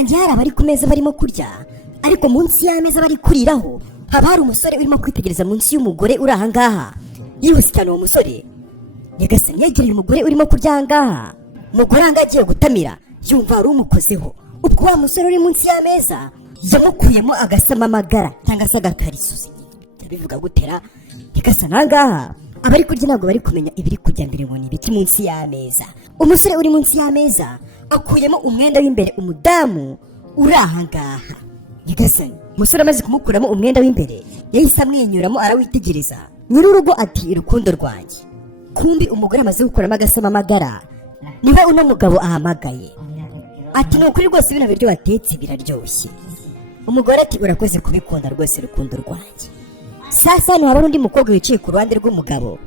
hatangiye hari abari ku meza barimo kurya, ariko munsi y'ameza bari kuriraho haba hari umusore urimo kwitegereza munsi y'umugore uri ahangaha. Yihuse cyane uwo musore nyagasani yegereye umugore urimo kurya ahangaha. Umugore ahangaha agiye gutamira yumva hari umukozeho. Ubwo wa musore uri munsi y'ameza yamukuyemo agasamamagara cyangwa se agakariso. Bivuga gutera nyagasani ahangaha abari kurya ntabwo bari kumenya ibiri kujya mbere ngo ni ibiki munsi y'ameza. Umusore uri munsi y'ameza akuyemo umwenda w'imbere umudamu uri ahangaha. Nyagasani umusore amaze kumukuramo umwenda w'imbere yahise amwenyuramo arawitegereza. Nyir'urugo ati urukundo rwanjye. Kumbi umugore amaze gukuramo agasamamagara niwe uno mugabo ahamagaye ati ni ukuri rwose bino biryo watetse biraryoshye. Umugore ati urakoze kubikunda rwose rukundo rwanjye. Sasa ni hari undi mukobwa wicaye ku ruhande rw'umugabo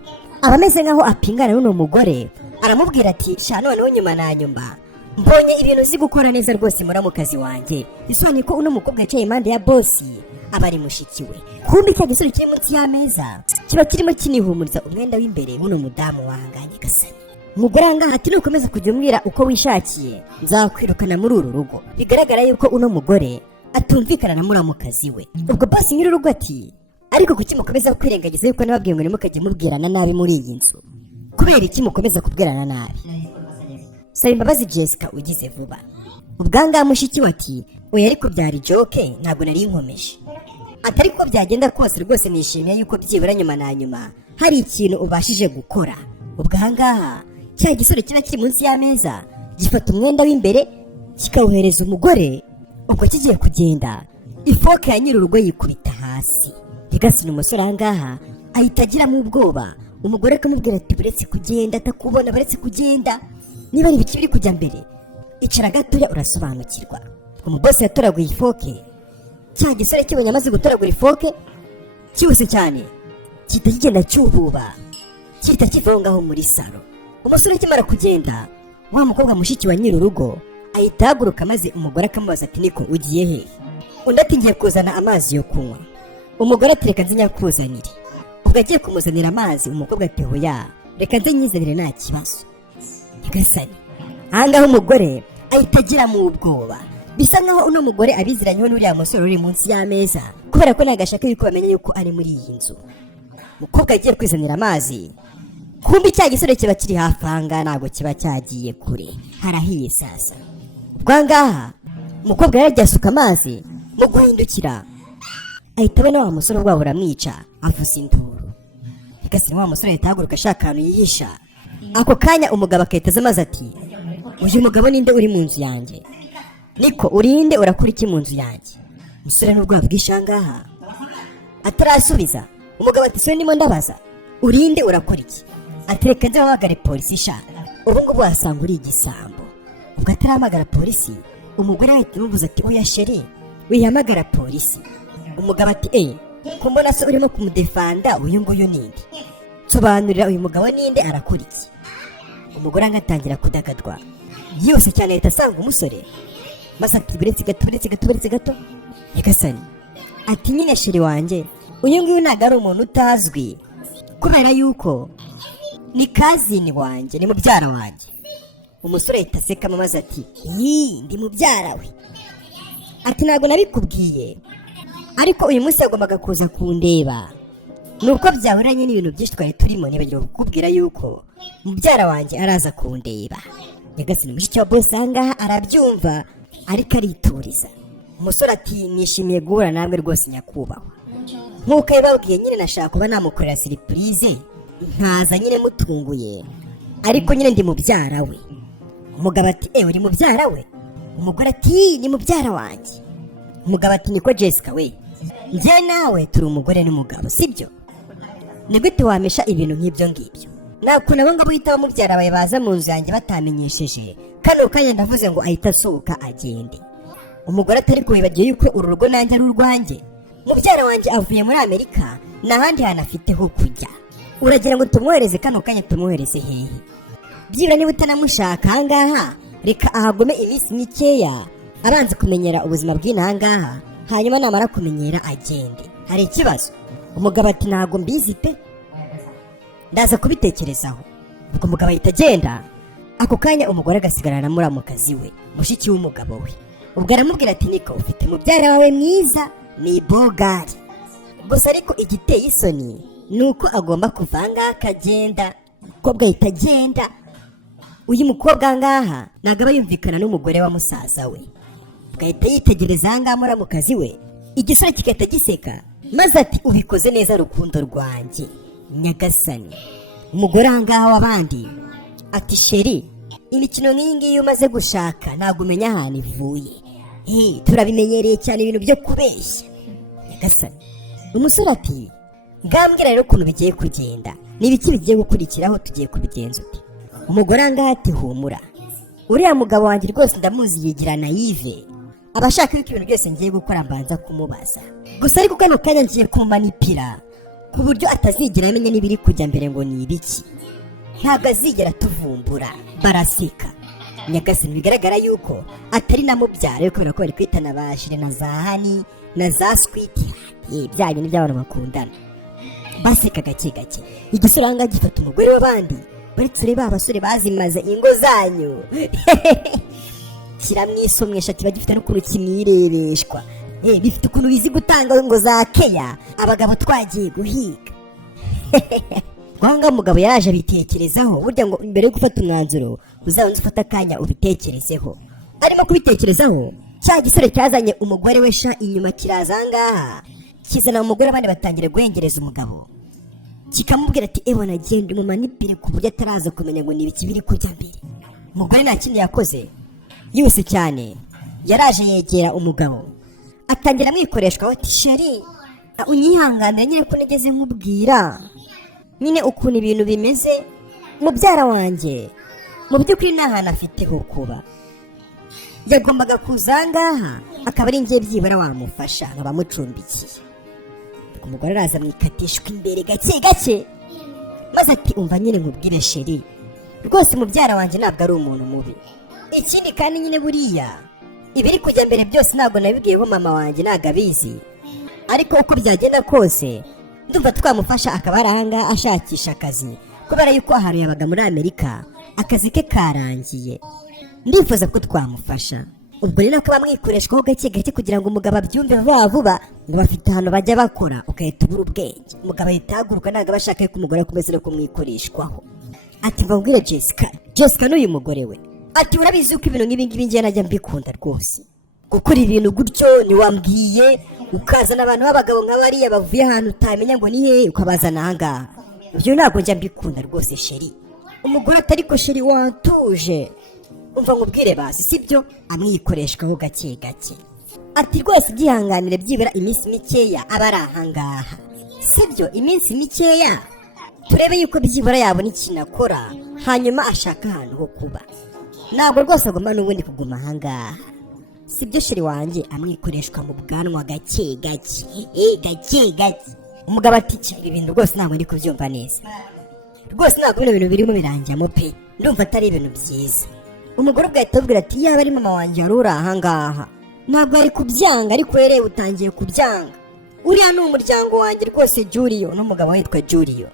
aba ameze nkaho apingana n'uno mugore. Aramubwira ati sha noneho nyuma na nyuma mbonye ibintu uzi gukora neza rwose muri mu kazi wanjye. Bisobanuye ko uno mukobwa yicaye impande ya bosi aba ari mushiki we. Kumbi cya gisore kiri munsi y'ameza kiba kirimo kinihumuriza umwenda w'imbere w'uno mudamu wahanganye gasani. Umugore ahangaha ati nukomeza kujya umbwira uko wishakiye nzakwirukana muri uru rugo. Bigaragara yuko uno mugore atumvikana na muramukazi we. Ubwo bosi nyir'urugo ati ariko kuki mukomeza kwirengagiza yuko nababwiye ngo nimukajye mubwirana nabi muri iyi nzu? Kubera iki mukomeza kubwirana nabi? Saba imbabazi Jessica ugize vuba. Ubwangaha mushiki we ati oya ariko byari joke ntabwo nari nkomeje. Atari ko byagenda kose rwose nishimiye yuko byibura nyuma na nyuma hari ikintu ubashije gukora. Ubwangaha cya gisore kiba kiri munsi y'ameza gifata umwenda w'imbere kikawuhereza umugore. Ubwo kigiye kugenda ifoke ya nyir'urugo yikubita hasi. Nyagasani umusore ahangaha ahita agiramo ubwoba. Umugore akamubwira ati buretse kugenda atakubona buretse kugenda. Niba ari ibiki biri kujya mbere icara gatoya urasobanukirwa. Umubosi yatoraguye ifoke. Cya gisore kibonye amaze gutoragura ifoke cyihuse cyane gihita kigenda cyububa gihita kivaho ngaho muri salo. Umusore akimara kugenda wa mukobwa mushiki wa nyir'urugo ahita ahaguruka maze umugore akamubaza ati niko ugiye he? Undi ati ngiye kuzana amazi yo kunywa. Umugore ati reka nze nyakuzanire. Ubwo agiye kumuzanira amazi umukobwa ati hoya reka nze nyizanire nta kibazo. Nyagasani ahangaha umugore ahita agiramo ubwoba. Bisa nkaho uno mugore abiziranyeho n'uriya musore uri munsi y'ameza kubera ko nagashaka yuko bamenye yuko ari muri iyi nzu. Umukobwa agiye kwizanira amazi kumbi cya gisore kiba kiri hafi ahangaha ntabwo kiba cyagiye kure. Harahiye sasa. Ubwangaha umukobwa yaragiye asuka amazi mu guhindukira ahita abona wa musore ubwabo buramwica avuza induru. Nyagasani wa musore ahita ahaguruka ashaka ahantu yihisha. Ako kanya umugabo akahita amazi ati uyu mugabo ninde uri mu nzu yanjye? Niko urinde urakora iki mu nzu yanjye? Umusore n'ubwoba bwinshi ahangaha atarasubiza. Umugabo ati so ndimo ndabaza urinde urakora iki? Ati reka nze mpamagare polisi sha ubu ngubu wasanga uri igisambo. Ubwo atarahamagara polisi umugore ahita amubuza ati oya sheri wihamagara polisi. Umugabo ati kumbona se urimo kumudefanda uyu nguyu ninde? Sobanurira uyu mugabo ninde arakora iki? Umugore angatangira kudagadwa yose cyane ahita asanga umusore maze ati buretse gato. Nyagasani ati nyine sheri wanjye uyu nguyu ntabwo ari umuntu utazwi kubera yuko ni kazini wanjye ni mubyara wanjye. Umusore ahita asekamo maze ati ndi mubyara we. Ati ntabwo nabikubwiye ariko uyu munsi yagombaga kuza kundeba nuko byaburanye n'ibintu byinshi twari turimo nibagirwa kukubwira yuko mubyara wanjye araza kundeba. Nyagasani mushiki wa bosi ahangaha arabyumva ariko arituriza. Umusore ati nishimiye guhura namwe rwose nyakubahwa. Nk'uko yababwiye nyine nashaka kuba namukorera surprise nkaza nyine mutunguye ariko nyine ndi mubyara we. Umugabo ati uri mubyara we? Umugore ati ni mubyara wanjye. Umugabo ati niko Jessica we njye nawe turi umugore n'umugabo sibyo? Ni gute wamesha ibintu nk'ibyo ngibyo? Nakuntu abo ngabo uhita bamubyara bawe baza mu nzu yanjye batamenyesheje kano kanya ndavuze ngo ahita asohoka agende. Umugore atari kubibagiye yuko uru rugo nanjye ari urwanjye. Mubyara wanjye avuye muri Amerika n'ahandi hantu afite ho kujya. Uragira ngo tumwohereze kano kanya tumwohereze hehe? Byibura niba utanamushaka ahangaha reka ahagome iminsi mikeya abanze kumenyera ubuzima bw'inahangaha hanyuma namara kumenyera agende. Hari ikibazo? Umugabo ati ntago mbizi pe ndaza kubitekerezaho. Ubwo umugabo ahita agenda. Ako kanya umugore agasigarana na muramukazi we mushiki w'umugabo we. ubwo aramubwira ati niko ufite mubyara wawe mwiza ni Bogari, gusa ariko igiteye isoni ni uko agomba kuva ahangaha akagenda. Umukobwa ahita agenda. Uyu mukobwa ahangaha ntabwo aba yumvikana n'umugore wa musaza we, agahita yitegereza ahangaha muramukazi we, igisore kigahita giseka maze ati ubikoze neza rukundo rwanjye nyagasani. Umugore ahangaha w'abandi ati sheri, imikino nk'iyi ngiyi umaze gushaka ntabwo umenya ahantu ivuye, turabimenyereye cyane ibintu byo kubeshya nyagasani. Umusore ati ngambwira rero ukuntu bigiye kugenda, ni ibiki bigiye gukurikiraho, tugiye kubigenza uti? Umugore ahangaha ati humura, uriya mugabo wanjye rwose ndamuzi yigira nayive, aba ashaka yuko ibintu byose ngiye gukora mbanza kumubaza, gusa ariko kano kanya ngiye kumumanipira ku buryo atazigera amenya n'ibiri kujya mbere ngo ni ibiki, ntabwo azigera tuvumbura. Baraseka nyagasani, bigaragara yuko atari na mubyara kubera ko bari kwitana ba Shire na za Hani na za Switi, bya bintu by'abantu bakundana. Baseka gake gake, igisore ahangaha gifata umugore w'abandi, baretse ureba abasore bazimaze ingo zanyu kiramwisomwesha, kiba gifite n'ukuntu kimwirebeshwa, bifite ukuntu bizi gutanga ngo za keya abagabo twagiye guhiga. Wanga umugabo yaraje abitekerezaho, burya ngo mbere yo gufata umwanzuro uzabanze ufata akanya ubitekerezeho. Arimo kubitekerezaho, cya gisore cyazanye umugore we sha inyuma kiraza ahangaha kizana umugore, abandi batangira guhengereza umugabo, kikamubwira ati ewe nagenda umumanipire ku buryo ataraza kumenya ngo ni ibiki biri kujya mbere. Umugore nta kindi yakoze, yose cyane yaraje yegera umugabo atangira amwikoreshwa ati sheri unyihanganire nyine ko nigeze nkubwira nyine ukuntu ibintu bimeze, mubyara wanjye mu by'ukuri nta hantu afite ho kuba, yagombaga kuza ahangaha akaba ari njye byibura wamufasha nk'abamucumbikiye. Umugore araza amwikatishwa imbere gake gake maze ati umva nyine nkubwire sheri, rwose mubyara wanjye ntabwo ari umuntu mubi, ikindi kandi nyine buriya ibiri kujya mbere byose ntabwo nabibwiyeho mama wanjye, ntabwo abizi, ariko uko byagenda kose ndumva twamufasha akaba ari ahangaha ashakisha akazi, kubera yuko ahantu yabaga muri Amerika akazi ke karangiye, ndifuza ko twamufasha. Ubwo rero akaba amwikoreshwaho gake gake kugira ngo umugabo abyumve vuba vuba ngo bafite ahantu bajya bakora, ugahita ubura ubwenge. Umugabo ahita ahaguruka, ntabwo aba ashaka ko umugore akomeza no kumwikoreshwaho. Ati mbabwire Jessica n'uyu mugore we, ati urabizi uko ibintu nk'ibi ngibi njye najya mbikunda rwose, gukora ibintu gutyo ntiwambwiye ukazana abantu b'abagabo nk'abariya bavuye ahantu utamenya ngo ni hehe ukabazana ahangaha, ibyo ntabwo njya mbikunda rwose sheri. Umugore ati ariko sheri watuje, umva nkubwire basi sibyo, amwikoreshwaho gake gake. Ati rwose byihanganire byibura iminsi mikeya aba ari ahangaha sibyo, iminsi mikeya turebe yuko byibura yabona ikintu akora, hanyuma ashaka ahantu ho kuba, ntabwo rwose agomba n'ubundi kuguma ahangaha sibyo sheri wanjye. Amwikoreshwa mu bwanwa gake gake gake gake. Umugabo ati ibi bintu rwose ntabwo ndi kubyumva neza rwose, ntabwo bino bintu birimo biranjyamo pe, ndumva atari ibintu byiza. Umugore ubwo ahita abwira ati yaba ari mama wanjye wari uri ahangaha ntabwo ari kubyanga, ariko rero utangiye kubyanga. Uriya ni umuryango wanjye rwose Julio, n'umugabo witwa Julio,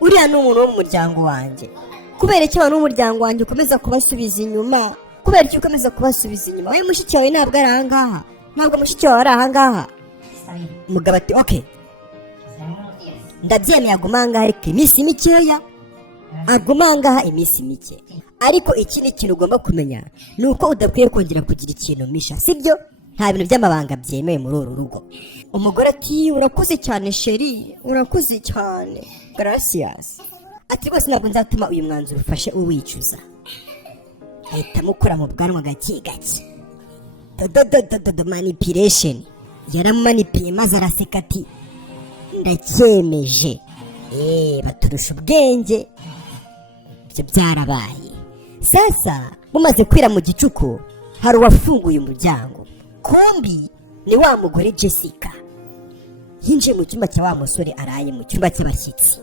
uriya ni umuntu wo mu muryango wanjye, kubera iki abantu b'umuryango wanjye ukomeza kubasubiza inyuma, kubera iki ukomeza kubasubiza inyuma, wowe mushiki wawe ntabwo ari ahangaha, ntabwo mushiki wawe ari ahangaha. Umugabo ati okay ndabyemeye, aguma ahangaha ariko iminsi mikeya, aguma ahangaha iminsi mike, ariko ikindi kintu ugomba kumenya ni uko udakwiye kongera kugira ikintu misha sibyo, nta bintu by'amabanga byemewe muri uru rugo. Umugore ati urakoze cyane sheri, urakoze cyane gracias. Ati rwose ntabwo nzatuma uyu mwanzuro ufashe uwicuza. Ahita amukora mu bwanwa gake gake, manipulation. Yaramanipiye maze araseka ati ndacyemeje, baturusha ubwenge, ibyo byarabaye. Sasa mumaze kwira mu gicuku, hari uwafunguye umuryango, kumbi ni wa mugore Jessica. Yinjiye mu cyumba cya wa musore araye mu cyumba cy'abashyitsi,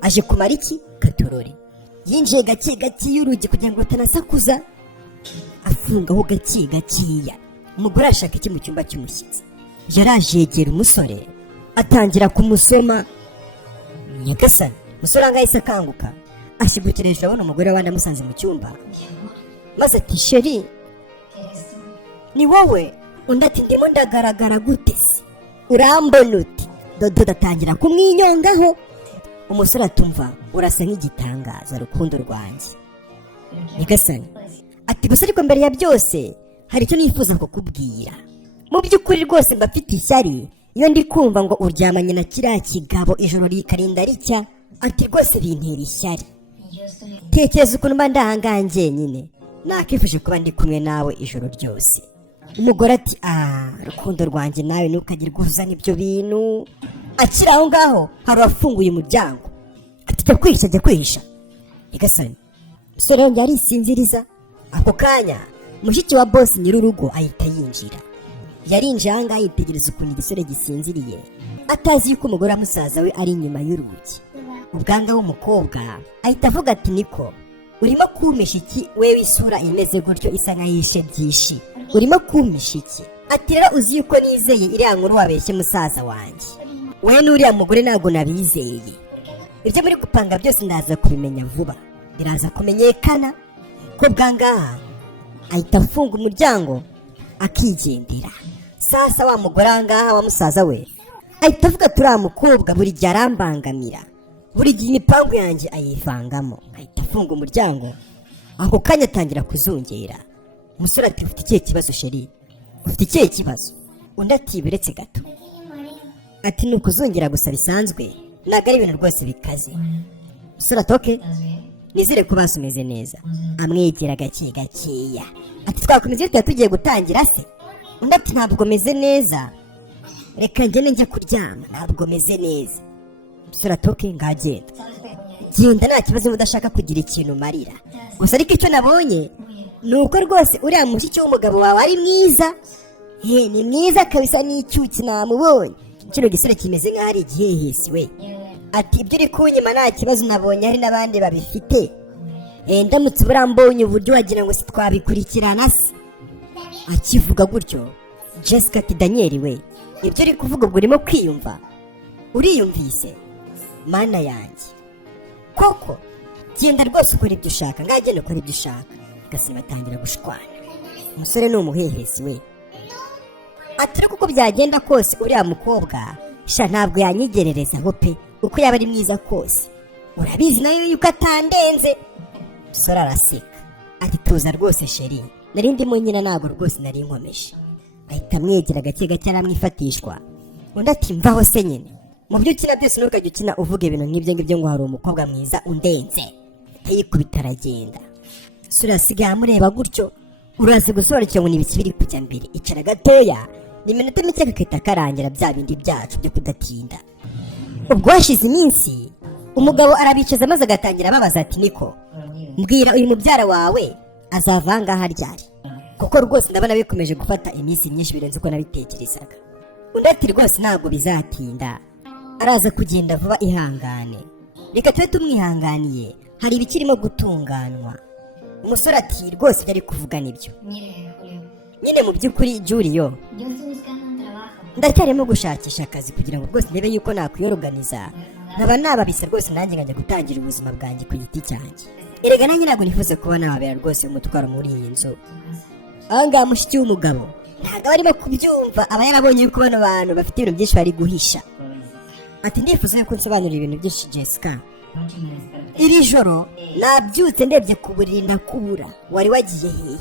aje kumara iki katorore. Yinjiye gake gake y'urugi kugira ngo atanasakuza, afungaho gake gakeya. Umugore ashaka iki mu cyumba cy'umushyitsi, yaraje yegera umusore atangira kumusoma. Nyagasani, umusore angahise akanguka, ashigukira hejuru abona umugore w'abandi amusanze mu cyumba, maze ati sheri ni wowe? Undi ati ndimo ndagaragara gute se? Urambona uti? Dodo atangira kumwinyongaho. Umusore atumva urasa nk'igitangaza rukundo rwanjye. Nyagasani ati gusa ariko mbere ya byose hari icyo nifuza kukubwira. Mu by'ukuri rwose mba mfite ishyari iyo ndi kumva ngo uryamanye na kiriya kigabo ijoro rikarinda ricya. Ati rwose bintera ishyari. Tekereza ukuntu mba ndahangaha njyenyine, nakifuje kuba ndi kumwe nawe ijoro ryose. Umugore ati rukundo rwanjye nawe ntukagire uzana ibyo bintu. Akiri aho ngaho hari uwafunguye umuryango. Ati jya kwihisha. Nyagasani umusore yongera arisinziriza. Ako kanya mushiki wa boss nyir'urugo ahita yinjira. Yarinjiye aha ngaha yitegereza ukuntu igisore gisinziriye, atazi yuko umugore wa musaza we ari inyuma y'urugi. Ubwanga w'umukobwa ahita avuga ati niko urimo kumisha iki wewe isura imeze gutyo isa nk'ayishe byinshi, urimo kumisha iki? Ati rero uzi yuko nizeye iriya nkuru wabeshye musaza wanjye, wowe n'uriya mugore ntabwo nabizeye. Ibyo muri gupanga byose ndaza kubimenya vuba, biraza kumenyekana ko bwangaha. Ahita afunga umuryango akigendera. Sasa wa mugore ahangaha wa musaza we ahita avuga turiya mukobwa buri gihe arambangamira, buri gihe imipangu yanjye ayivangamo. Ahita afunga umuryango. Ako kanya atangira kuzungera. Umusore ati ufite ikihe kibazo sheri? Ufite ikihe kibazo? Undi ati biretse gato. Ati ni ukuzungera gusa bisanzwe, ntabwo ari ibintu rwose bikaze. Umusore ati oke, nizere ko basi umeze neza. Amwegera gake gakeya. Ati twakomeza iyo tugiye gutangira se? Undi ati ntabwo meze neza, reka ngene njya kuryama, ntabwo meze neza. Umusore ati oke ngagenda. Genda nta kibazo udashaka kugira ikintu marira. Gusa ariko icyo nabonye ni uko rwose uriya mushiki w'umugabo wawe ari mwiza. Ni mwiza kabisa, n'icyuki namubonye. Kino gisore kimeze nk'aho ari igihehesi we. Ati ibyo uri kunyima nta kibazo, nabonye hari n'abandi babifite. Ndamutse burambonye uburyo wagira ngo sitwabikurikirana se. Akivuga gutyo Jessica ati Daniel we, ibyo uri kuvuga ubwo urimo kwiyumva? Uriyumvise? Mana yanjye koko genda rwose ukora ibyo ushaka, ngagenda ukora ibyo ushaka. Gasima atangira gushwana. Umusore ni umuhehesi we. Ati kuko byagenda kose uriya mukobwa ntabwo yanyigererezaho pe, uko yaba ari mwiza kose. Urabizi nayo yuko atandenze. Umusore araseka ati tuza rwose sheri, nari ndimo nyina ntabwo rwose nari nkomeje. Ahita amwegera gake gake aramwifatishwa. Undi ati mvaho se nyine, mu byo ukina byose ntukajya ukina uvuga ibintu nk'ibyo ngibyo ngo hari umukobwa mwiza undenze. Yikubita aragenda. Umusore asigaye amureba gutyo. Urazi gusobanukirwa ngo n'ibiki biri kujya mbere. Icara gatoya, ni iminota mike kakahita karangira bya bindi byacu byo kudatinda. Ubwo hashize iminsi umugabo arabicaza maze agatangira ababaza ati niko mbwira uyu mubyara wawe azava ahangaha ryari? Kuko rwose ndabona bikomeje gufata iminsi myinshi birenze uko nabitekerezaga. Undi ati rwose ntabwo bizatinda, araza kugenda vuba, ihangane. Reka tube tumwihanganiye, hari ibikirimo gutunganwa. Umusore ati rwose yari kuvuga nibyo. Nyine mu by'ukuri Julio, ndacyarimo gushakisha akazi kugira ngo rwose ndebe yuko nakwiyoruganiza, nkaba nababisa rwose nanjye nkajya gutangira ubuzima bwanjye ku giti cyanjye. Erega nanjye ntabwo nifuza kuba nababera rwose umutwaro muri iyi nzu. Ahangaha mushiki w'umugabo ntabwo barimo kubyumva, aba yarabonye yuko bano bantu bafite ibintu byinshi bari guhisha. Ati ndifuza yuko nsobanurira ibintu byinshi Jessica. Iri joro nabyutse ndebye ku buriri ndakubura, wari wagiye hehe?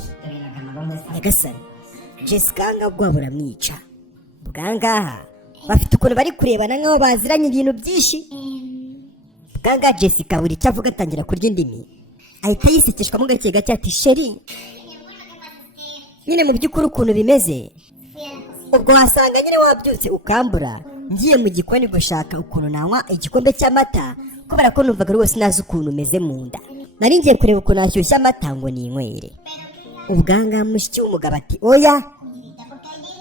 Nyagasani Jessica ahangaha ubwoba buramwica. Bwangaha bafite ukuntu bari kurebana nk'aho baziranye ibintu byinshi. Bwangaha Jessica buri icyo avuga atangira kurya indimi, ahita yisekeshwamo gake gake ati sheri, nyine mu by'ukuri ukuntu bimeze ubwo wasanga nyine wabyutse ukambura ngiye mu gikoni gushaka ukuntu nanywa igikombe cy'amata, kubera ko numvaga rwose nazi ukuntu umeze mu nda. Nari ngiye kureba ukuntu nashyushya amata ngo ninywere. Ubwangaha mushiki w'umugabo ati oya,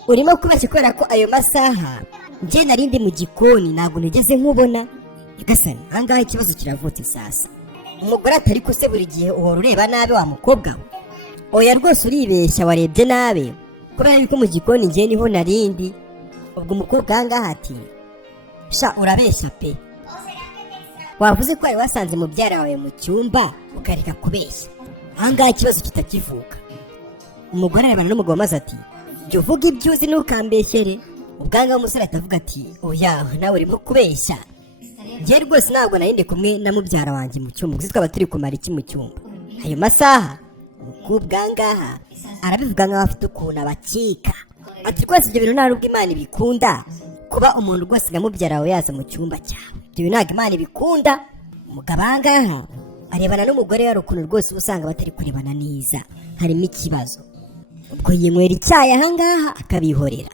urimo kubeshya kubera ko ayo masaha njye nari ndi mu gikoni ntabwo nigeze nkubona. Nyagasani ahangaha ikibazo kiravutse sasa. Umugore atari ko se buri gihe uhora ureba nabi wa mukobwa we? Oya rwose uribeshya, warebye nabi kubera yuko mu gikoni njye niho narindi. Ubwo umukobwa ahangaha ati sha urabeshya pe, wavuze ko wari wasanze mubyara wawe mu cyumba ukareka kubeshya. Ahangaha ikibazo kitakivuka. Umugore arebana n'umugabo maze ati jya uvuga ibyo uzi ntukambeshyere. Ubwangaho umusore atavuga ati oya nawe urimo kubeshya, njye rwose ntabwo nari ndi kumwe na mubyara wanjye mu cyumba, gusa twaba turi kumara iki mu cyumba ayo masaha. Umukobwa ngaha arabivuga nk'aho afite ukuntu abakika, ati rwose ibyo bintu nta nubwo Imana ibikunda, kuba umuntu rwose nka mubyara wawe yaza mu cyumba cyawe, ibyo bintu ntabwo Imana ibikunda. Umugabo ahangaha arebana n'umugore we, hari ukuntu rwose uba usanga batari kurebana neza, harimo ikibazo. Ubwo yinywera icyayi ahangaha akabihorera.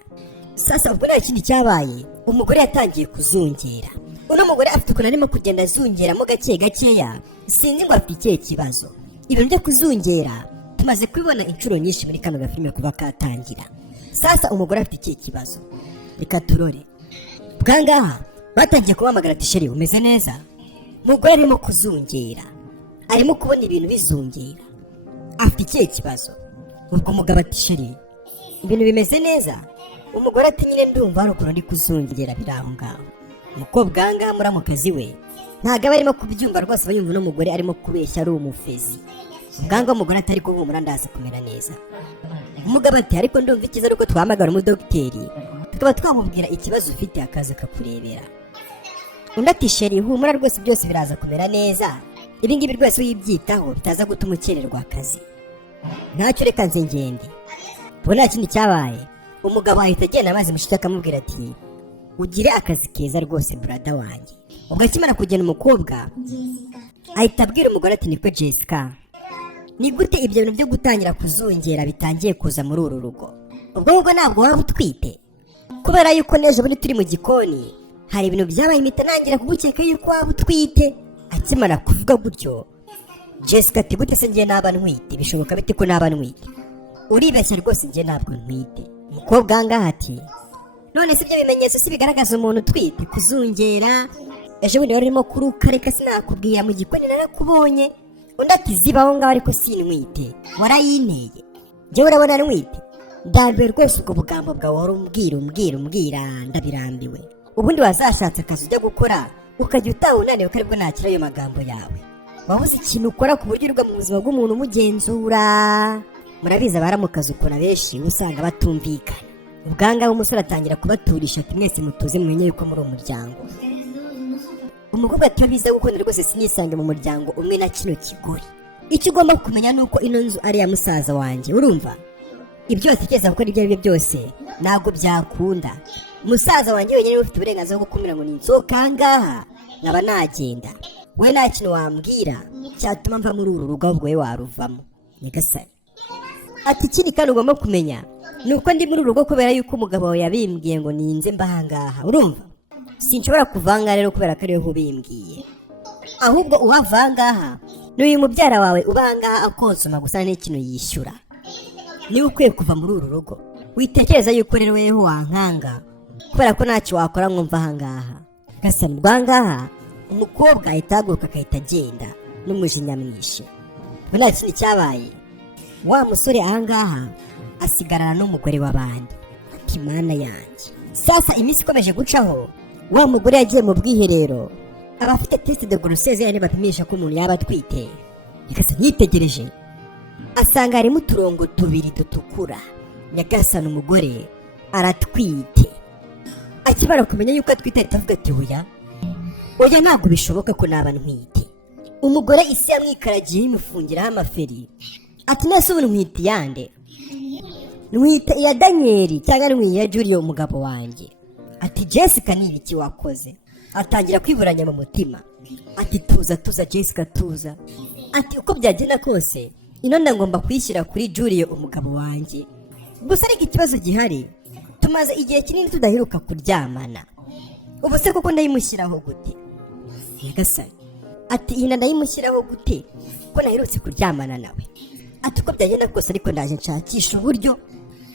Sasa ubwo nta kindi cyabaye, umugore yatangiye kuzungera. Uno mugore afite ukuntu arimo kugenda azungeramo gake gakeya, sinzi ngo afite ikihe kibazo. Ibintu byo kuzungera tumaze kubibona inshuro nyinshi muri kano gafilime kuva katangira. Sasa umugore afite ikihe kibazo, reka turore. Bwangaha batangiye kubahamagara ati sheri umeze neza. Umugore arimo kuzungera, arimo kubona ibintu bizungera, afite ikihe kibazo. Ubwo umugabo ati sheri ibintu bimeze neza. Umugore ati nyine ndumva hari ukuntu ari kuzungera biri aho ngaho. Umukobwa ahangaha muramukazi we ntabwo aba arimo kubyumva rwose, aba yumva uno mugore arimo kubeshya ari umufezi. Ubwangaho umugore atari kuhumura ndaza kumera neza. Umugabo ati ariko ndumva ikiza ari uko twahamagara umudogiteri tukaba twamubwira ikibazo ufite akaza kakurebera. Undi ati sheri humura rwose byose biraza kumera neza, ibi ngibi rwose uyibyitaho bitaza gutuma ukererwa akazi. Ntacyo reka nze ngende. Ubwo nta kindi cyabaye, umugabo ahita agenda amaze mushiki akamubwira ati ugire akazi keza rwose brada wanjye. Ubwo akimara kugenda umukobwa ahita abwira umugore ati niko Jessica, ni gute ibyo bintu byo gutangira kuzungera bitangiye kuza muri uru rugo? Ubwo ntabwo waba utwite? Kubera yuko n'ejo bundi turi mu gikoni hari ibintu byabaye impita nangira kugukeka yuko waba utwite. Akimara kuvuga gutyo Jessica ati gute se njye naba ntwite? Bishoboka bite ko naba ntwite? Uribeshya rwose njye ntabwo ntwite. Umukobwa ahangaha ati none si ibyo bimenyetso si bigaragaza umuntu utwite? Kuzungera ejo bundi wari urimo kuruka, reka sinakubwira mu gikoni narakubonye. Undi ati ziba aho ngaho ariko sinwite, warayinteye. Njyewe urabona ntwite? Ndambiwe rwose ubwo bugambo bwawe wari umbwira ndabirambiwe. Ubundi wazashatse akazi ujya gukora ukajya utaha unaniwe ko aribwo nakira ayo magambo yawe. Wabuze ikintu ukora ku buryo urwa mu buzima bw'umuntu umugenzura. Murabizi abaramukazi ukuntu abenshi usanga batumvikana. Ubwangaho umusore atangira kubaturisha ati mwese mutuze mwenye yuko muri umuryango. Umukobwa ati biza gukunda rwose sinisange mu muryango umwe na kino kigori. Icyo ugomba kumenya nuko ino nzu ari ya musaza wanjye, urumva? Ibyo watekereza gukora ibyo ari byo byose ntabwo byakunda. Musaza wanjye wenyine ufite uburenganzira bwo gukumira ngo ninsohoka ahangaha nkaba nagenda. We nta kintu wambwira cyatuma mva muri uru rugo, ahubwo we waruvamo nyagasani. Ati ikindi kandi ugomba kumenya nuko ndi muri uru rugo kubera yuko umugabo wawe yabimbwiye ngo ninze mba ahangaha, urumva? Sinshobora kuvanga rero kubera ko ariwe ubimbwiye, ahubwo uwavangaha n'uyu mubyara wawe uba ahangaha akonsoma gusa n'ikintu yishyura. Niba ukwiye kuva muri uru rugo witekereza yuko rero weho wankanga kubera ko ntacyo wakora ngo mva ahangaha. Gasani rwangaha umukobwa ahita ahaguruka agahita agenda n'umujinya mwinshi. Ubu nta kindi cyabaye, wa musore ahangaha asigarana n'umugore w'abandi. Ati mana yanjye. Sasa iminsi ikomeje gucaho, wa mugore yagiye mu bwiherero, abafite test de grossesse yani bapimisha ko umuntu yaba atwite. Nyagasani yitegereje asanga harimo uturongo tubiri dutukura. Nyagasani umugore aratwite. Akibara kumenya yuko atwite ahita avuga ati oya ntabwo bishoboka ko naba ntwite. Umugore isi yamwikaragiye imufungiraho amaferi. Ati nese ubu ntwite yande? Ntwite iya Daniel cyangwa ntwite iya Julia umugabo wanjye. Ati Jessica ni ibiki wakoze? Atangira kwiburanya mu mutima. Ati tuza Jessica tuza. Ati uko byagenda kose ino ndagomba kwishyira kuri Julia umugabo wanjye. Gusa ariko ikibazo gihari, tumaze igihe kinini tudaheruka kuryamana. Ubu se koko ndayimushyiraho gute? Nyagasani. Ati iyi ndayimushyiraho gute ko naherutse kuryamana nawe? Ati uko byagenda kose ariko ndaje nshakisha uburyo.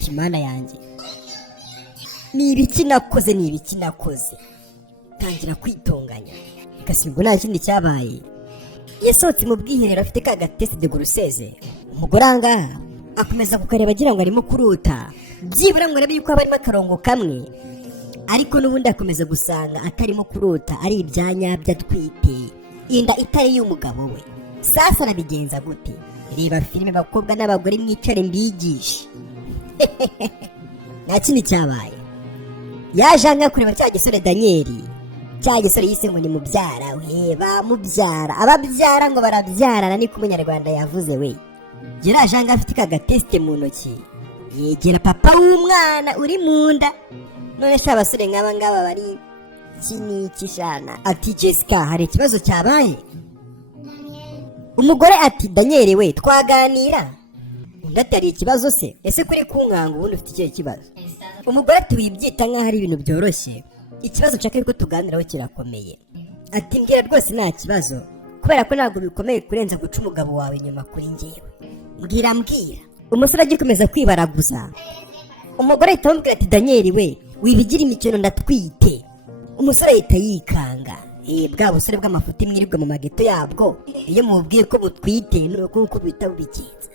Imana yanjye, ni ibiki nakoze? Tangira kwitonganya. Gasimbo nta kindi cyabaye, yasohotse mu bwiherero afite ka gatest de grossesse. Umugore ahangaha akomeza kukareba agira ngo arimo kuruta, byibura ngo arabe yuko haba harimo akarongo kamwe, ariko n'ubundi akomeza gusanga atarimo kurota, ari ibyanyabyo atwite, inda itari y'umugabo we. Sasa arabigenza gute? Reba filime bakobwa n'abagore mwicare mbigishe. nta kindi cyabaye. Yaje anga kureba cya gisore Danieli, cya gisore yise ngo ni mubyara we, bamubyara ababyara ngo barabyarana, ni ku munyarwanda yavuze we. Yaraje anga afite kagateste mu ntoki, yegera papa w'umwana uri mu nda. None se abasore nk'aba ngaba bari kiniki shana? Ati Jessica, hari ikibazo cyabaye? Umugore ati Danieli we, twaganira. Undi atari ikibazo se, ese kuri kunkanga ubundi ufite ikihe kibazo? Umugore ati wibyita nk'aho ari ibintu byoroshye, ikibazo nshaka yuko tuganiraho kirakomeye. Ati mbwira rwose nta kibazo, kubera ko ntabwo bikomeye kurenza guca umugabo wawe inyuma kuri njyewe. Mbwira. Umusore agikomeza kwibaraguza, umugore ahita amubwira ati Danieli we, wibigira imikino ndatwite. Umusore ahita yikanga. Bwa busore bw'amafuti mwirirwa mu mageto yabwo, iyo mubwiye ko butwite nuko uko bita bubigenza.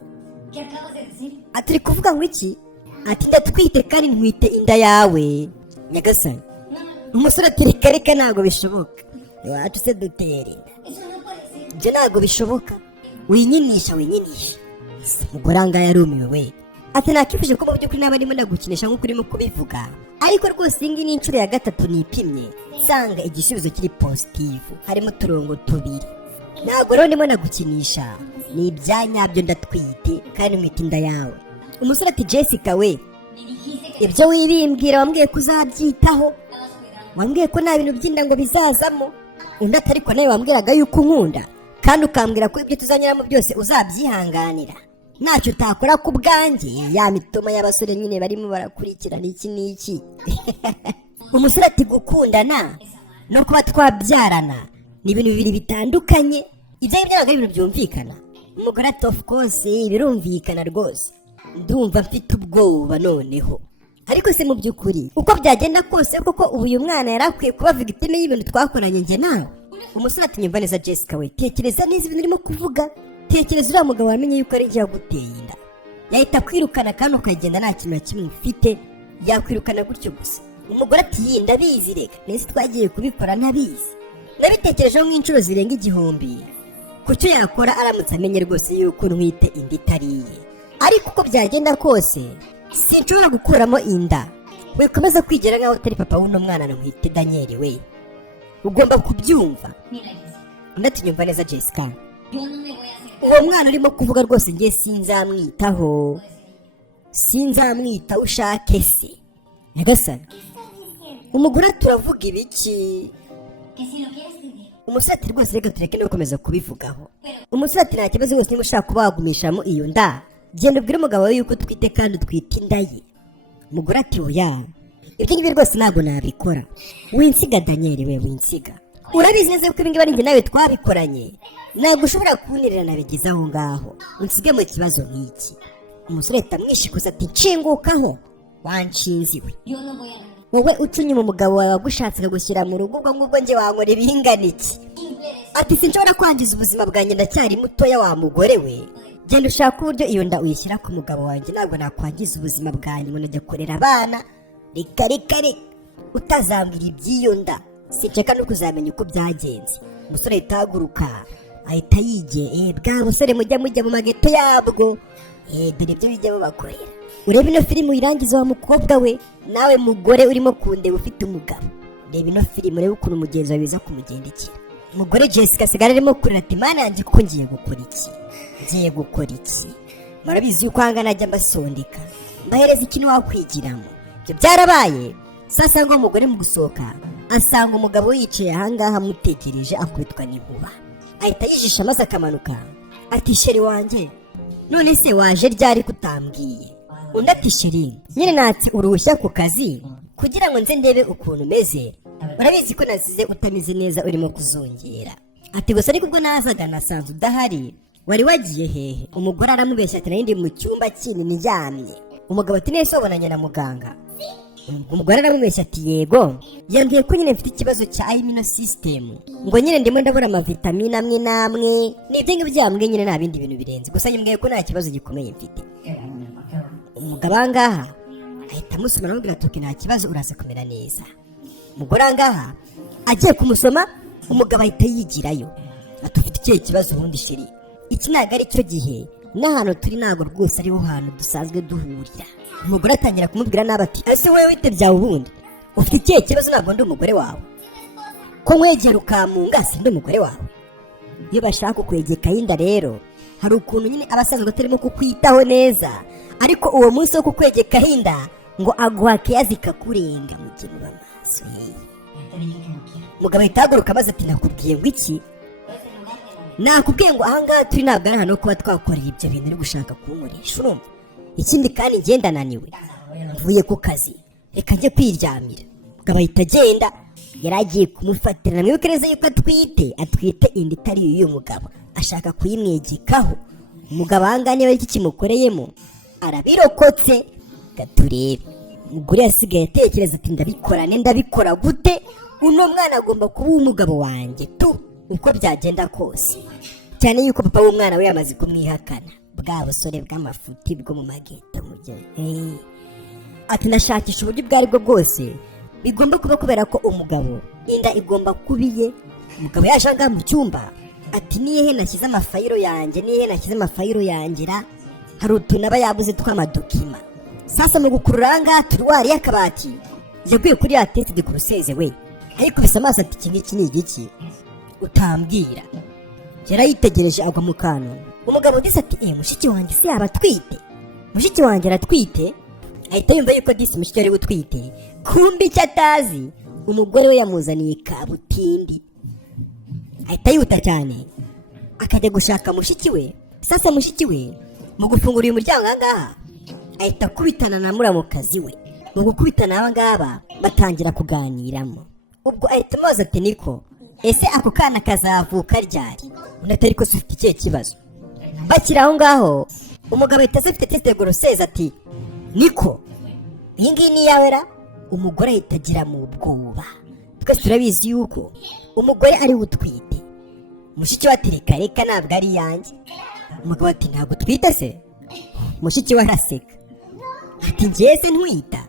Ati kuvuga ngo iki? Ati ndatwite kandi ntwite inda yawe nyagasani. Umusore ati reka ntabwo bishoboka, iwacu se dutera inda, ibyo ntabwo bishoboka, winyinisha. Umugore angahe yarumiwe we. Ati nakifuje ko mu by'ukuri naba ndimo ndagukinisha nk'uko urimo kubivuga, ariko rwose iyi ngiyi ni inshuro ya 3 nipimye nsanga igisubizo kiri positivu, harimo uturongo 2. Ntabwo rero ndimo ndagukinisha, ni ibyanyabyo ndatwite kandi mwita inda yawe. Umusore ati Jessica we, ibyo wibimbwira wambwiye ko uzabyitaho, wambwiye ko nta bintu by'inda ngo bizazamo. Undi atari ko nawe wambwiraga yuko unkunda kandi ukambwira ko ibyo tuzanyuramo byose uzabyihanganira, ntacyo utakora ku bwanjye. Ya mitoma y'abasore nyine barimo barakurikirana iki n'iki. Umusore ati gukundana no kuba twabyarana ni ibintu bibiri bitandukanye, ibyo byabaga ari ibintu byumvikana. Umugore ati of course birumvikana rwose, ndumva mfite ubwoba noneho, ariko se mu by'ukuri uko byagenda kose koko ubu uyu mwana yari akwiye kuba victime y'ibintu twakoranye njye nawe. Umusore ati nyumva neza Jessica we, tekereza neza ibintu urimo kuvuga, tekereza uriya mugabo wamenye yuko ari njye waguteye inda, yahita kwirukana kandi ukagenda nta kintu na kimwe ufite, yakwirukana gutyo gusa. Umugore ati ndabizi reka, nese twagiye kubikora ntabizi, nabitekerejeho nk'inshuro zirenga 1000 ku cyo yakora aramutse amenye rwose yuko ntwite inda itariye. Ariko uko byagenda kose sinshobora gukuramo inda, wikomeza kwigera nkaho utari papa w'uno mwana ntwite Danieli we, ugomba kubyumva. Ndatinyumva neza Jessica, uwo mwana urimo kuvuga rwose ngiye sinzamwitaho ushake se nyagasani. Umugore turavuga ibiki? Umusore ati rwose reka tureke no gukomeza kubivugaho. Umusore ati nta kibazo rwose, niba ushaka kuba wagumishamo iyo nda, genda ubwire umugabo wawe yuko twite kandi twite inda ye. Umugore ati oya, ibyo ngibyo rwose ntabwo nabikora, winsiga Danieli we, winsiga. Urabizi neza yuko ibingibi ari njye nawe twabikoranye, ntabwo ushobora kunterera nabigeze aho ngaho unsige mu kibazo nk'iki. Umusore ahita amwishikuza ati nshingukaho wanshinzi we, wowe ucunye mu mugabo wawe wagushatse akagushyira mu rugo, ubwo ngubwo njye wankora ibingana iki? Ati sinshobora kwangiza ubuzima bwanjye, ndacyari mutoya wa mugore we, genda ushaka uburyo iyo nda uyishyira ku mugabo wanjye, ntabwo nakwangiza ubuzima bwanjye ngo najya kurera abana. Reka utazambwira iby'iyo nda, sinshaka no kuzamenya uko byagenze. Umusore ahita ahaguruka ahita yigeye, bwa busore mujya mu mageto yabwo, dore ibyo bijya babakorera. Urebe ino filime uyirangiza wa mukobwa we, nawe mugore urimo kundeba ufite umugabo, reba ino filime urebe ukuntu umugenzi wawe biza kumugendekera. Umugore Jessica asigara arimo kurira ati mana yanjye kuko ngiye gukora iki? Murabizi yuko hanga najya mbasondeka mbahereza ikintu wakwigiramo. Ibyo byarabaye. Sasa ngo umugore mu gusohoka asanga umugabo yicaye ahangaha amutegereje, akubitwa n'inkuba, ahita yijisha maze akamanuka. Ati sheri wanjye, none se waje ryari kutambwiye? Undi ati sheri, nyine natse uruhushya ku kazi kugira ngo nze ndebe ukuntu umeze, urabizi ko nazize utameze neza urimo kuzongera. Ati gusa ariko ubwo nazaga nasanze udahari, wari wagiye hehe? Umugore aramubeshya ati nari ndi mu cyumba kinini ndyamye. Umugabo ati nese wabonanye na muganga? Umugore aramubeshya ati yego, yambwiye ko nyine mfite ikibazo cya immune system, ngo nyine ndimo ndabura amavitamine amwe n'amwe, n'ibyo ngibyo byambwiye nyine nta bindi bintu birenze, gusa nyambwiye ko nta kibazo gikomeye mfite. Umugabo angaha ahita amusoma aramubwira ati nta kibazo uraza kumera neza. Umugore angaha agiye kumusoma, umugabo ahita yigirayo ati ufite ikihe kibazo ubundi sheri? Iki ntabwo ari cyo gihe n'ahantu turi ntabwo rwose ariho hantu dusanzwe duhurira. Umugore atangira kumubwira nabi ati ese wowe wite byawe ubundi ufite ikihe kibazo? Ntabwo ndi umugore wawe, ko nkwegera ukamunga si ndi umugore wawe. Iyo bashaka kukwegeka inda rero hari ukuntu nyine abasanzwe batarimo kukwitaho neza, ariko uwo munsi wo kukwegeka inda ngo aguha keya zikakurenga mu gihe uba maso. Mugabo ahita ahaguruka maze ati nakubwiye ngo iki? Nakubwiye ngo ahangaha turi ntabwo ari ahantu ho kuba twakoreye ibyo bintu uri gushaka kunkoresha, urumva? Ikindi kandi ngenda naniwe, mvuye ku kazi, reka njye kwiryamira. Mugabo ahita agenda, yari agiye kumufatira. Namwibuke neza yuko atwite inda itari y'uyu mugabo, ashaka kuyimwegekaho. Umugabo ahangaha niba iki kimukoreyemo arabirokotse. Gaturebe umugore yasigaye atekereza ati ndabikora gute? Uno mwana agomba kuba umugabo wanjye tu uko byagenda kose, cyane yuko papa w'umwana we yamaze kumwihakana, bwa busore bw'amafuti bwo mu mageta mujye. Ati nashakisha uburyo ubwo aribwo bwose bigomba kuba, kubera ko umugabo inda igomba kubiye. Umugabo yaje ngaha mu cyumba ati nihe nashyize amafayiro yanjye ra, hari utuntu aba yabuze tw'amadokima. Sasa mu gukurura ngaha turuwari y'akabati yaguye kuri ya tete de kuruseze we, ariko bisa amaso ati iki ngiki ni igiki utambwira. Yarayitegereje agwa mu kantu. Umugabo disi ati mushiki wanjye se yaba atwite? Mushiki wanjye aratwite? Ahita yumva yuko disi mushiki ari utwite, kumbi icyo atazi umugore we yamuzaniye kabutindi. Ahita yihuta cyane akajya gushaka mushiki we. Sasa mushiki we mu gufungura uyu muryango ahangaha ahita akubitana na muramukazi we. Mu gukubitana aba ngaba batangira kuganiramo. Ubwo ahita amubaza ati niko ese ako kana kazavuka ryari? Unatari ko ufite ikihe kibazo? Bakiri aho ngaho umugabo ahita afite teste goroseze ati niko iyi ngiyi ni iyawe ra? Umugore ahita agira mu bwoba. Twese turabizi yuko umugore ari utwite. Mushiki we ati reka ntabwo ari iyanjye. Umugabo ati ntabwo utwite se? Mushiki we araseka ati njye se ntwita?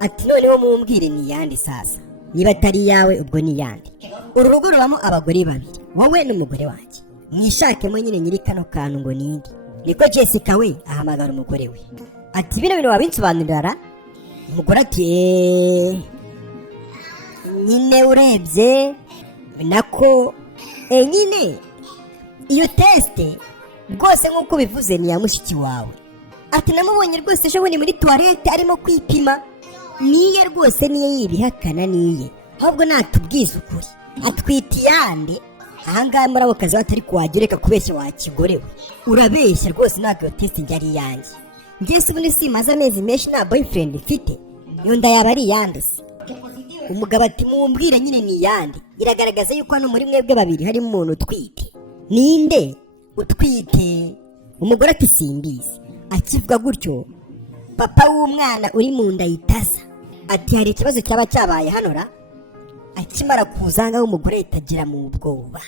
Ati noneho mumbwire ni iyande sasa, niba atari iyawe ubwo ni iyande. Uru rugo rubamo abagore babiri, wowe n'umugore wanjye, mwishakemo nyine nyiri kano kantu ngo nindi. Niko Jessica we ahamagara umugore we ati bino bintu wabinsobanurira ra? Umugore ati nyine urebye nako nyine iyo teste rwose nk'uko bivuze ni ya mushiki wawe. Ati namubonye rwose ejo bundi muri toilette arimo kwipima, niye rwose niye yibihakana niye, ahubwo natubwiza ukuri atwite iyande. Ahangaha muri abo kazi batari kuwagereka kubeshya wa kigorewe, urabeshya rwose ntabwo iyo teste njye ari iyanjye. Njye se ubundi simaze amezi menshi nta boyfriend mfite, iyo nda yaba ari iyande se? Umugabo ati mumbwire nyine ni iyande, iragaragaza yuko hano muri mwebwe babiri harimo umuntu utwite. Ninde utwite? Umugore ati simbizi. Akivuga gutyo papa w'umwana uri mu nda yitaza ati hari ikibazo cyaba cyabaye hano ra? Akimara kuzanga umugore yitagira mu bwoba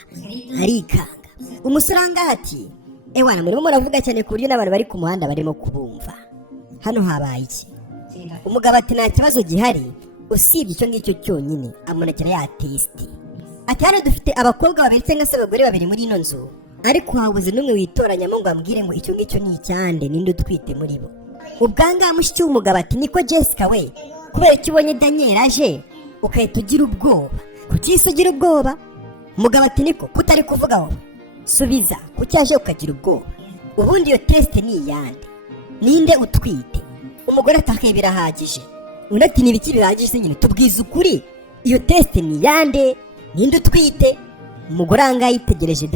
arikanga. Umusore ahangaha ati ewana murimo muravuga cyane ku buryo n'abantu bari ku muhanda barimo kubumva, hano habaye iki? Umugabo ati nta kibazo gihari usibye icyo ngicyo cyonyine, amunakira ya testi. Ati hano dufite abakobwa babiri cyangwa se abagore babiri muri ino nzu, ariko habuze n'umwe witoranyamo ngo ambwire ngo icyo ngicyo ni icyande, ninde utwite muri bo. Ubwangaha mushiki w'umugabo ati niko Jessica we, kubera icyo ubonye Daniel aje ukahita ugira ubwoba? Kuki isi ugira ubwoba? Umugabo ati niko kutari kuvuga wowe, subiza kuki aje ukagira ubwoba? Ubundi iyo teste ni iyande, ninde utwite? Umugore atakaye birahagije. Undi ati nibiki bihagije nyine, tubwiza ukuri iyo teste ni iyande, ninde utwite? Umugore ahangaha yitegereje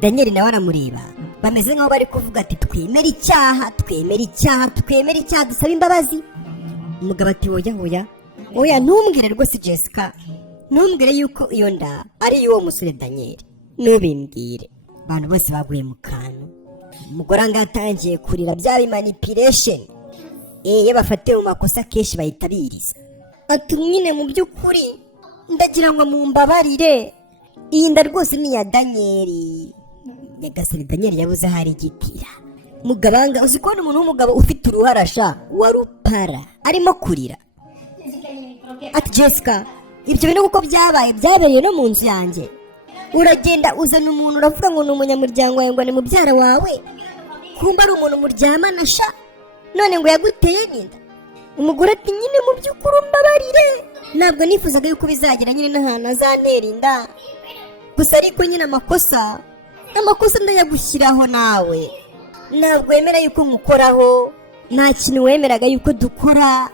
Daniel nawe aramureba, bameze nk'aho bari kuvuga ati twemere icyaha dusaba imbabazi. Umugabo ati oya ntumbwire rwose Jessica, ntumbwire yuko iyo nda ari iy'uwo musore Daniel, ntubimbwire. Abantu bose baguye mu kantu. Umugore ahangaha atangiye kurira bya manipulation, iyo bafatiwe mu makosa kenshi bahita biriza. Ati nyine mu by'ukuri ndagira ngo mumbabarire, iyi nda rwose ni iya Daniel. Nyagasani Daniel yabuze hari igitira. Mugabanga uzi kubona umuntu w'umugabo ufite uruharasha wa rupara arimo kurira. Ati Jessica ibyo bintu uko byabereye no mu nzu yanjye, uragenda uzana umuntu uravuga ngo ni umunyamuryango wawe ngo ni mubyara wawe, kumba ari umuntu muryamana sha, none ngo yaguteye n'inda. Umugore ati nyine mu by'ukuri umbabarire, ntabwo nifuzaga yuko bizagira nyine n'ahantu azantera inda, gusa ariko nyine amakosa ndayagushyiraho nawe, ntabwo wemera yuko nkukoraho, nta kintu wemeraga yuko dukora.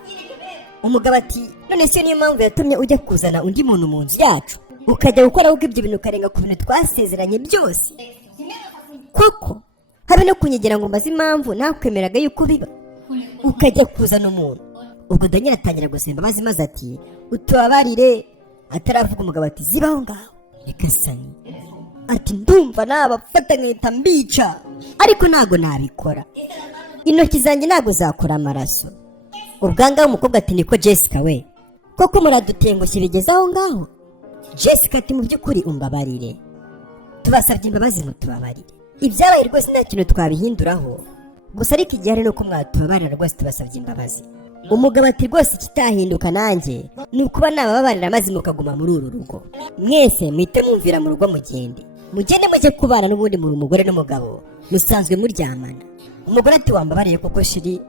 Umugabo ati none siyo niyo mpamvu yatumye ujya kuzana undi muntu mu nzu yacu, ukajya gukora ahubwo ibyo bintu ukarenga ku bintu twasezeranye byose? Koko habe no kunyegera ngo mbaze impamvu nakwemeraga yuko biba, ukajya kuzana umuntu. Ubwo Daniel atangira gusemba maze ati utubabarire. Ataravuga umugabo ati zibaho ngaho, reka sani ati ndumva nabafata nkahita mbica, ariko ntago nabikora, intoki zanjye ntago zakora amaraso. Ubwangaho umukobwa ati niko Jessica we, koko muradutengushye bigeze aho ngaho? Jessica ati mu by'ukuri umbabarire, tubasabye imbabazi mutubabarire, ibyabaye rwose nta kintu twabihinduraho, gusa ariko igihe ari nuko mwatubabarira rwose tubasabye imbabazi. Umugabo ati rwose ikitahinduka nanjye ni ukuba nabababarira maze mukaguma muri uru rugo, mwese muhite mwumvira mu rugo mugende mujye kubana n'ubundi muri umugore n'umugabo musanzwe muryamana. Umugore ati wambabariye koko shiri,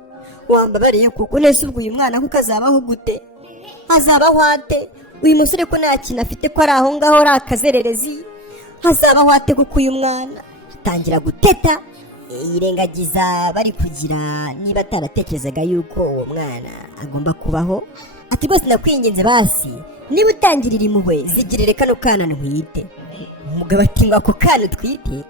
wambabariye kuko nese ubwo uyu mwana kuko azabaho gute, azabaho ate? Uyu musore ko nta kintu afite, ko ari aho ngaho ari akazererezi, azabaho ate kuko uyu mwana? Atangira guteta yirengagiza bari kugira niba ataratekerezaga yuko uwo mwana agomba kubaho. Ati rwose ndakwinginze basi niba utangirira impuhwe zigirire kano kana ntwite. Umugabo ati ngo ako kana twite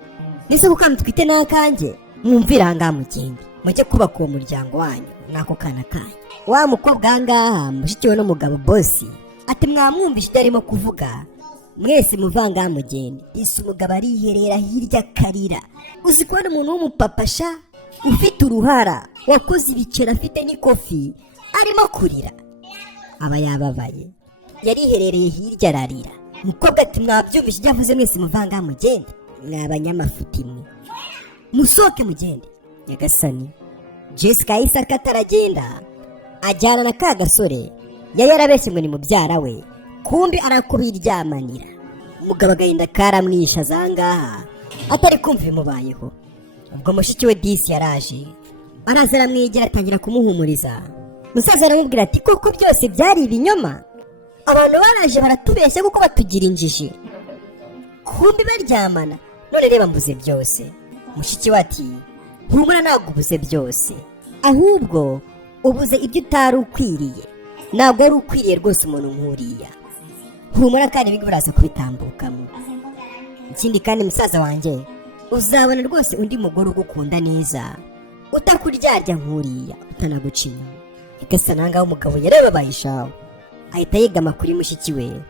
nise ko kana twite n'akanjye, mwumvira ahangaha mugende mujye kubaka uwo muryango wanyu n'ako kana kanyu. Wa mukobwa ahangaha mushiki we n'umugabo bosi ati mwamwumvishe ibyo arimo kuvuga, mwese muvangaha mugende. Isi umugabo ariherera hirya akarira. Uzi kubona umuntu w'umupapa sha ufite uruhara wakoze ibiceri afite n'ikofi arimo kurira, aba yababaye, yariherereye hirya ararira. Umukobwa ati mwabyumvishe ibyo avuze, mwese muvangaha mugende, mwabanyamafuti mwe musohoke mugende. Nyagasani Jessica yahise akataragenda ajyana na ka gasore yari yarabeshye ngo ni mubyara we, kumbi arakubiryamanira. Umugabo agahinda karamwisha zangaha atari kumva ibimubayeho. Ubwo mushiki we Disi yaraje, araza aramwegera atangira kumuhumuriza. Musaza aramubwira ati koko byose byari ibinyoma, abantu baraje baratubeshya kuko batugira injiji, kumbi baryamana, none reba mbuze byose. Mushiki we ati humura ntabwo ubuze byose, ahubwo ubuze ibyo utari ukwiriye, ntabwo ari ukwiriye rwose umuntu nk'uriya. Humura kandi ibintu biraza kubitambukamo. Ikindi kandi musaza wanjye uzabona rwose undi mugore ugukunda neza, utakuryarya nk'uriya, utanaguca inyuma. Igasa nangaho umugabo yarebabaye ishaho ahita yegama kuri mushiki we